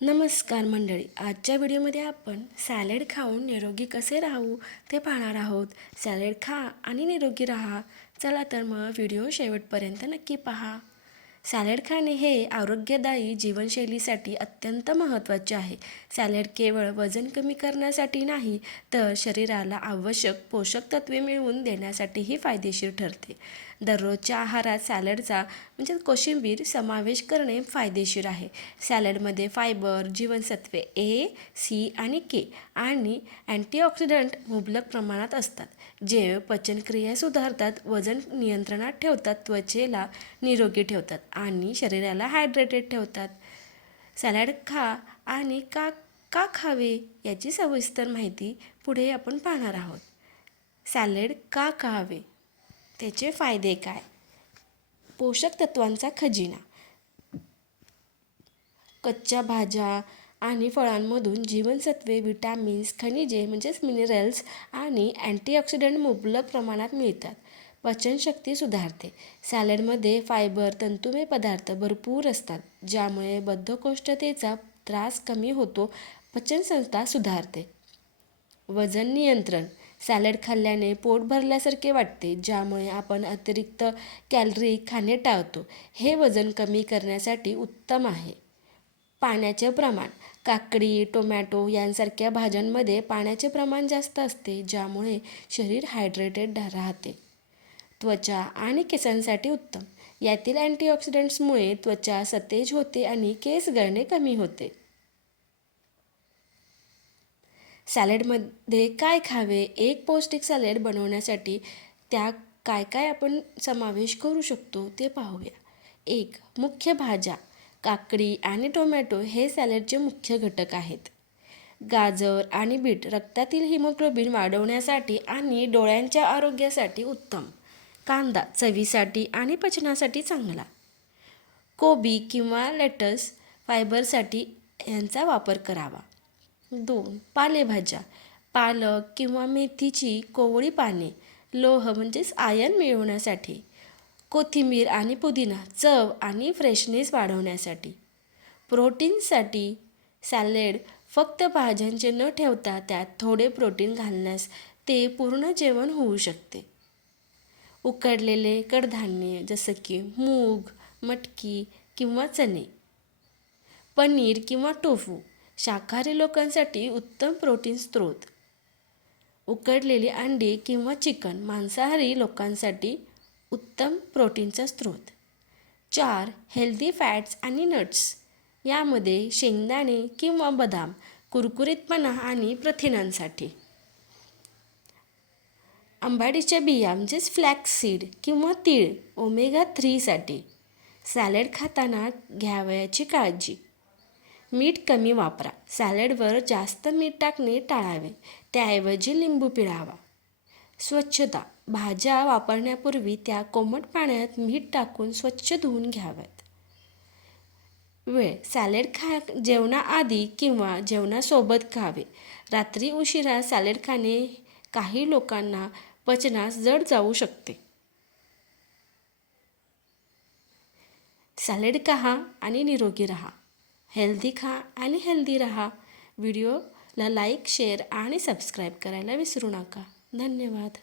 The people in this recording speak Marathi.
नमस्कार मंडळी, आजच्या व्हिडिओमध्ये आपण सॅलड खाऊन निरोगी कसे राहू ते पाहणार आहोत. सॅलड खा आणि निरोगी राहा. चला तर मग व्हिडिओ शेवटपर्यंत नक्की पहा. सॅलड खाणे हे आरोग्यदायी जीवनशैलीसाठी अत्यंत महत्त्वाचे आहे. सॅलड केवळ वजन कमी करण्यासाठी नाही, तर शरीराला आवश्यक पोषक तत्वे मिळवून देण्यासाठीही फायदेशीर ठरते. दररोजच्या आहारात सॅलडचा कोशिंबीर समावेश करणे फायदेशीर आहे. सॅलडमध्ये फायबर, जीवनसत्वे ए, सी आणि के आणि अँटीऑक्सिडंट मुबलक प्रमाणात असतात, जे पचनक्रिया सुधारतात, वजन नियंत्रणात ठेवतात, त्वचेला निरोगी ठेवतात आणि शरीराला हायड्रेटेड ठेवतात. सॅलड खा आणि का का खावे याची सविस्तर माहिती पुढे आपण पाहणार आहोत. सॅलड का खावे, त्याचे फायदे काय? पोषक तत्वांचा खजिना. कच्च्या भाज्या आणि फळांमधून जीवनसत्वे, विटॅमिन्स, खनिजे मिनरल्स आणि अँटीऑक्सिडंट मुबलक प्रमाणात मिळतात. पचनशक्ती सुधारते. सॅलडमध्ये फायबर, तंतुमय पदार्थ भरपूर असतात, ज्यामुळे बद्धकोष्ठतेचा त्रास कमी होतो. पचनसंस्था सुधारते. वजन नियंत्रण. सॅलड खाल्ल्याने पोट भरल्यासारखे वाटते, ज्यामुळे आपण अतिरिक्त कॅलरी खाणे टाळतो. हे वजन कमी करण्यासाठी उत्तम आहे. पाण्याचे प्रमाण. काकडी, टोमॅटो यांसारख्या भाज्यांमध्ये पाण्याचे प्रमाण जास्त असते, ज्यामुळे शरीर हायड्रेटेड राहते. त्वचा आणि केसांसाठी उत्तम. यातील अँटीऑक्सिडंट्समुळे त्वचा सतेज होते आणि केस गळणे कमी होते. सॅलडमध्ये काय खावे? एक पौष्टिक सॅलड बनवण्यासाठी त्या काय काय आपण समावेश करू शकतो ते पाहूया. 1. मुख्य भाज्या. काकडी आणि टोमॅटो हे सॅलडचे मुख्य घटक आहेत. गाजर आणि बीट रक्तातील हिमोग्लोबिन वाढवण्यासाठी आणि डोळ्यांच्या आरोग्यासाठी उत्तम. कांदा चवीसाठी आणि पचनासाठी चांगला. कोबी किंवा लेटस फायबरसाठी यांचा वापर करावा. 2. पालेभाज्या. पालक किंवा मेथीची कोवळी पाने लोह आयर्न मिळवण्यासाठी. कोथिंबीर आणि पुदिना चव आणि फ्रेशनेस वाढवण्यासाठी. प्रोटीन्ससाठी सॅलड फक्त भाज्यांचे न ठेवता त्यात थोडे प्रोटीन घालण्यास ते पूर्ण जेवण होऊ शकते. उकडलेले कडधान्ये जसं की मूग, मटकी किंवा चणे. पनीर किंवा टोफू शाकाहारी लोकांसाठी उत्तम प्रोटीन स्रोत. उकडलेली अंडी किंवा चिकन मांसाहारी लोकांसाठी उत्तम प्रोटीनचा स्रोत. 4. हेल्दी फॅट्स आणि नट्स. यामध्ये शेंगदाणे किंवा बदाम कुरकुरीतपणा आणि प्रथिनांसाठी. आंबाडीच्या बिया फ्लॅक्स सीड किंवा तीळ ओमेगा 3 साठी. सॅलड खाताना घ्यावयाची काळजी. मीठ कमी वापरा. सॅलडवर जास्त मीठ टाकणे टाळावे, त्याऐवजी लिंबू पिळावा. स्वच्छता. भाज्या वापरण्यापूर्वी त्या कोमट पाण्यात मीठ टाकून स्वच्छ धुवून घ्याव्यात. वेळ. सॅलड जेवणाआधी किंवा जेवणासोबत खावे. रात्री उशिरा सॅलड खाणे काही लोकांना पचनास जड जाऊ शकते. सॅलड खा आणि निरोगी राहा. हेल्दी खा आणि हेल्दी राहा. व्हिडिओला लाईक, शेअर आणि सबस्क्राईब करायला विसरू नका. धन्यवाद.